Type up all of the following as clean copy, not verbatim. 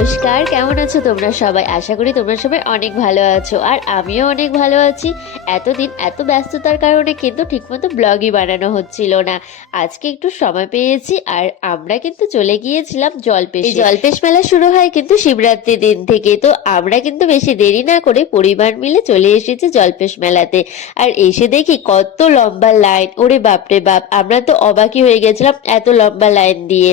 নমস্কার, কেমন আছো তোমরা সবাই? আশা করি তোমরা সবাই অনেক ভালো আছো, আর আমিও অনেক ভালো আছি। এতদিন এত ব্যস্ততার কারণে কিন্তু ঠিকমতো ব্লগই বানানো হচ্ছিল না। আজকে একটু সময় পেয়েছি, আর আমরা কিন্তু চলে গিয়েছিলাম জলপেশ। জলপেশ মেলা শুরু হয় কিন্তু শিবরাত্রির দিন থেকে, তো আমরা কিন্তু বেশি দেরি না করে পরিবার মিলে চলে এসেছি জলপেশ মেলাতে। আর এসে দেখি কত লম্বা লাইন, ওরে বাপরে বাপ, আমরা তো অবাকই হয়ে গেছিলাম এত লম্বা লাইন দিয়ে।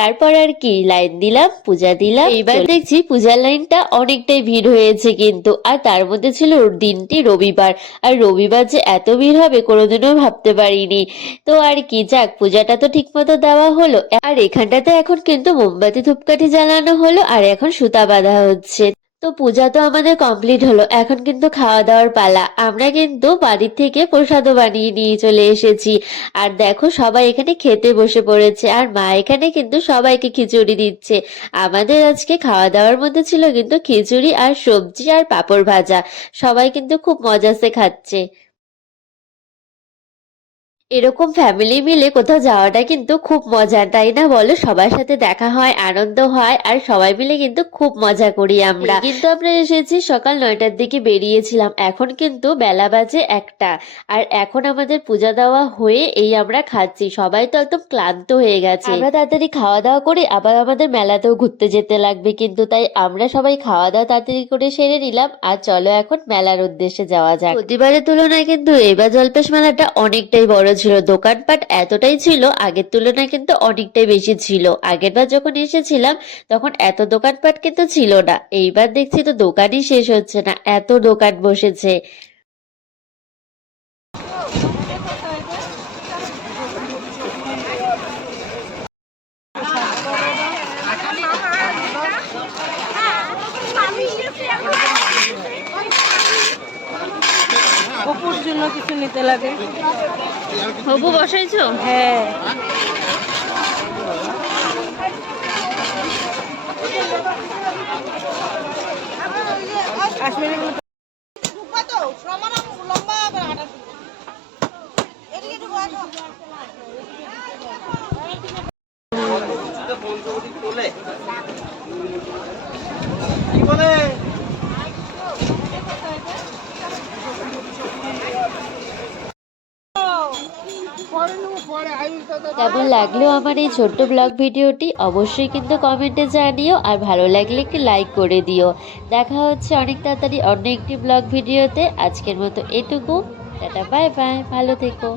তারপর আর কি, লাইন দিলাম, পূজা দিলাম। এইবার দেখছি পূজার লাইনটা অনেকটাই ভিড় হয়েছে কিন্তু, আর তার মধ্যে ছিল দিনটি রবিবার। আর রবিবার যে এত ভিড় হবে কোনোদিনও ভাবতে পারিনি। তো আর কি, যাক, পূজাটা তো ঠিক মতো দেওয়া হলো। আর এখানটাতে এখন কিন্তু মোমবাতি ধূপকাঠি জ্বালানো হলো, আর এখন সুতা বাঁধা হচ্ছে। তো পূজা তো আমাদের কমপ্লিট হলো, এখন কিন্তু খাওয়া দাওয়ার পালা। আমরা কিন্তু বাড়ির থেকে প্রসাদও বানিয়ে নিয়ে চলে এসেছি। আর দেখো, সবাই এখানে খেতে বসে পড়েছে, আর মা এখানে কিন্তু সবাইকে খিচুড়ি দিচ্ছে। আমাদের আজকে খাওয়া দাওয়ার মধ্যে ছিল কিন্তু খিচুড়ি আর সবজি আর পাঁপড় ভাজা। সবাই কিন্তু খুব মজাসে খাচ্ছে। এরকম ফ্যামিলি মিলে কোথাও যাওয়াটা কিন্তু খুব মজার, তাই না বলো? সবার সাথে দেখা হয়, আনন্দ হয়, আর সবাই মিলে কিন্তু খুব মজা করি আমরা। কিন্তু আমরা এসেছি সকাল 9টার দিকে, বেরিয়েছিলাম, এখন কিন্তু বেলা বাজে 1টা। আর এখন আমাদের পূজা দেওয়া হয়ে এই আমরা খাচ্ছি। সবাই তো একদম ক্লান্ত হয়ে গেছে। আমরা তাড়াতাড়ি খাওয়া দাওয়া করে আবার আমাদের মেলাতেও ঘুরতে যেতে লাগবে কিন্তু, তাই আমরা সবাই খাওয়া দাওয়া তাড়াতাড়ি করে সেরে নিলাম। আর চলো এখন মেলার উদ্দেশ্যে যাওয়া যাক। প্রতিবারের তুলনায় কিন্তু এবার জলপেশ মেলাটা অনেকটাই বড় ছিল। দোকানপাট এতটাই ছিল, আগের তুলনায় কিন্তু অনেকটাই বেশি ছিল। আগেরবার যখন এসেছিলাম তখন এত দোকানপাট কিন্তু ছিল না। এইবার দেখছি তো দোকানই শেষ হচ্ছে না, এত দোকান বসেছে। অপুর জন্য কিছু নিতে লাগে। হবু বসাইছো? হ্যাঁ, কাশ্মীরি কেমন লাগলো আমার এই ছোট্ট ব্লগ ভিডিওটি অবশ্যই কিন্তু কমেন্টে জানিও, আর ভালো লাগলে একটি লাইক করে দিও। দেখা হচ্ছে অনেক তাড়াতাড়ি অন্য একটি ব্লগ ভিডিওতে। আজকের মতো এটুকু, টাটা, বাই বাই, ভালো থেকো।